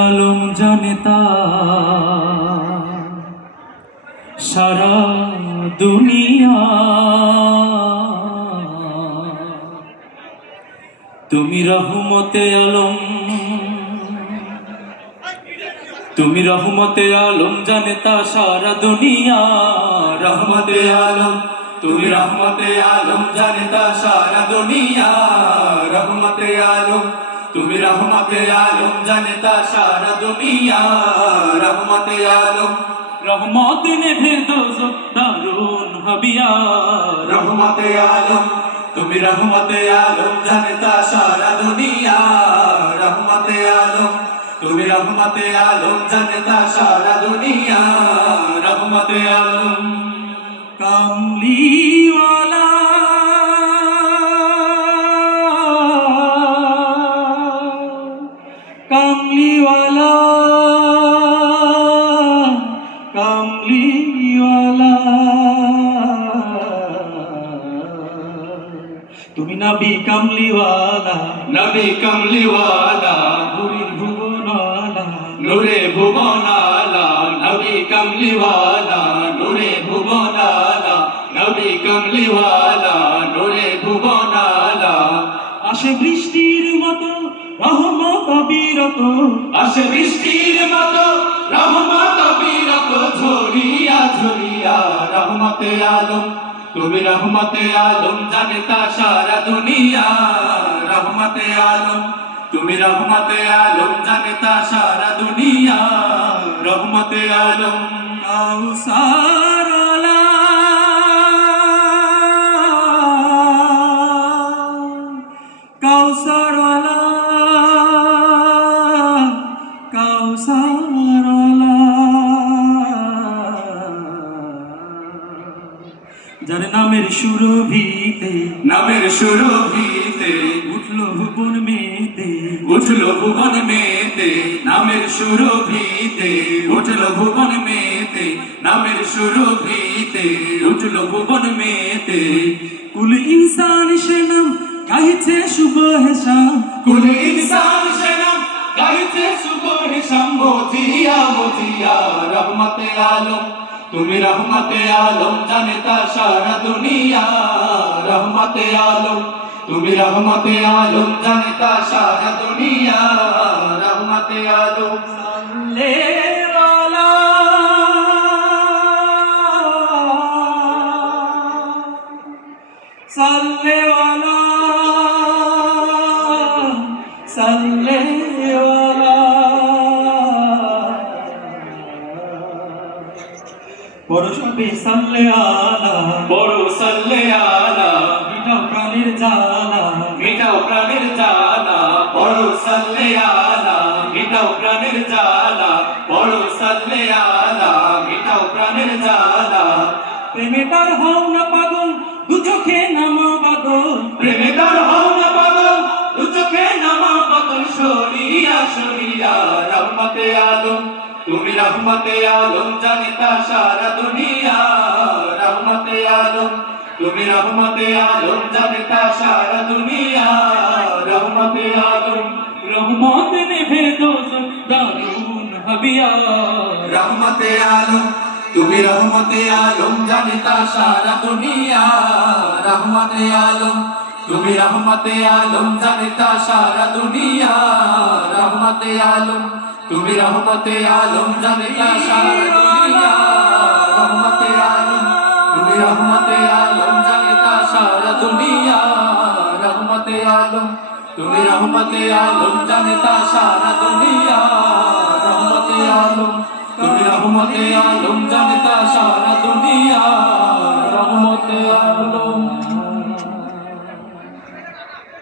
আলম জানেতা সারা দুনিয়া, তুমি রহমতে আলম, তুমি রহমতে আলম জানেতা সারা দুনিয়া। রহমতে আলম, তুমি রহমতে আলম জানেতা সারা দুনিয়া। রহমতে আলম, তুমি রহমতে আলম জানেতা সারা দুনিয়া। রহমতে আলম, রহমত ने दोज़ख दारुन हबिया। রহমতে আলম, তুমি রহমতে আলম জানেতা সারা দুনিয়া। রহমতে আলম, তুমি রহমতে আলম জানেতা সারা দুনিয়া। রহমতে আলম, কামলিওয়ালা কামলিওয়ালা কামলিওয়ালা, তুমি নবী কামলিওয়ালা, নবী কামলিওয়ালা, নূরে ভুবনালা, নূরে ভুবনালা, নবী কামলিওয়ালা, নূরে ভুবনালা, নবী কামলিওয়ালা, নূরে ভুবনালা। আসে বৃষ্টির মতো রহমত অবিরত, আসে বৃষ্টির মতো রহমত অবিরত, ঝরিয়া ঝরিয়া। রহমতে আলম, তুমি রহমতে আলম জানেতা সারা দুনিয়া। রহমতে আলম, তুমি রহমতে আলম জানেতা সারা দুনিয়া। রহমতে আলম, কাউসারওয়ালা কাউসারওয়ালা কাউসারওয়ালা, যার নামের সুরভিতে, নামের সুরভিতে উঠলো ভুবন মেতে, উঠলো ভুবন মেতে, নামের সুরভিতে উঠলো ভুবন মেতে, নামের সুরভিতে উঠলো ভুবন মেতে। কুল ইনসান সে নাম গাইছে সুবহ শাম, কুল ইনসান সে নাম গাইছে সুবহ শাম, মজিয়া মজিয়া। রহমতে আলম, তুমি রহমতে আলম জানেতা সারা দুনিয়া। রহমতে আলম, তুমি রহমতে আলম জানেতা সারা দুনিয়া। রহমতে আলম, সাল্লেওয়ালা সাল্লেওয়ালা সাল্লেওয়ালা, বড় সবে সাল্লে আলা, বড় সাল্লে আলা, মিটাও প্রাণের জ্বালা, মিটাও প্রাণের জ্বালা, বড় সাল্লে আলা, মিটাও প্রাণের জ্বালা, বড় সাল্লে আলা, মিটাও প্রাণের জ্বালা। প্রেমে তার হও না পাগল, দু চোখে নামা বাদল, প্রেমে তার হও না পাগল, দু চোখে নামা বাদল, সরিয়া সরিয়া। রহমতে আলম, তুমি রহমতে আলম জানেতা সারা দুনিয়া। রহমতে আলম, তুমি রহমতে আলম জানেতা সারা দুনিয়া। রহমতে আলম, রহমত ने दोज़ख दारुन हबिया। রহমতে আলম, তুমি রহমতে আলম জানেতা সারা দুনিয়া। রহমতে আলম, তুমি রহমতে আলম জানেতা সারা দুনিয়া। রহমতে আলম, তুমি রহমতে আলম জানেতা সারা দুনিয়া। রহমতে আলম, তুমি রহমতে আলম জানেতা সারা দুনিয়া। রহমতে আলম, তুমি রহমতে আলম জানেতা সারা দুনিয়া। রহমতে আলম, তুমি রহমতে আলম জানেতা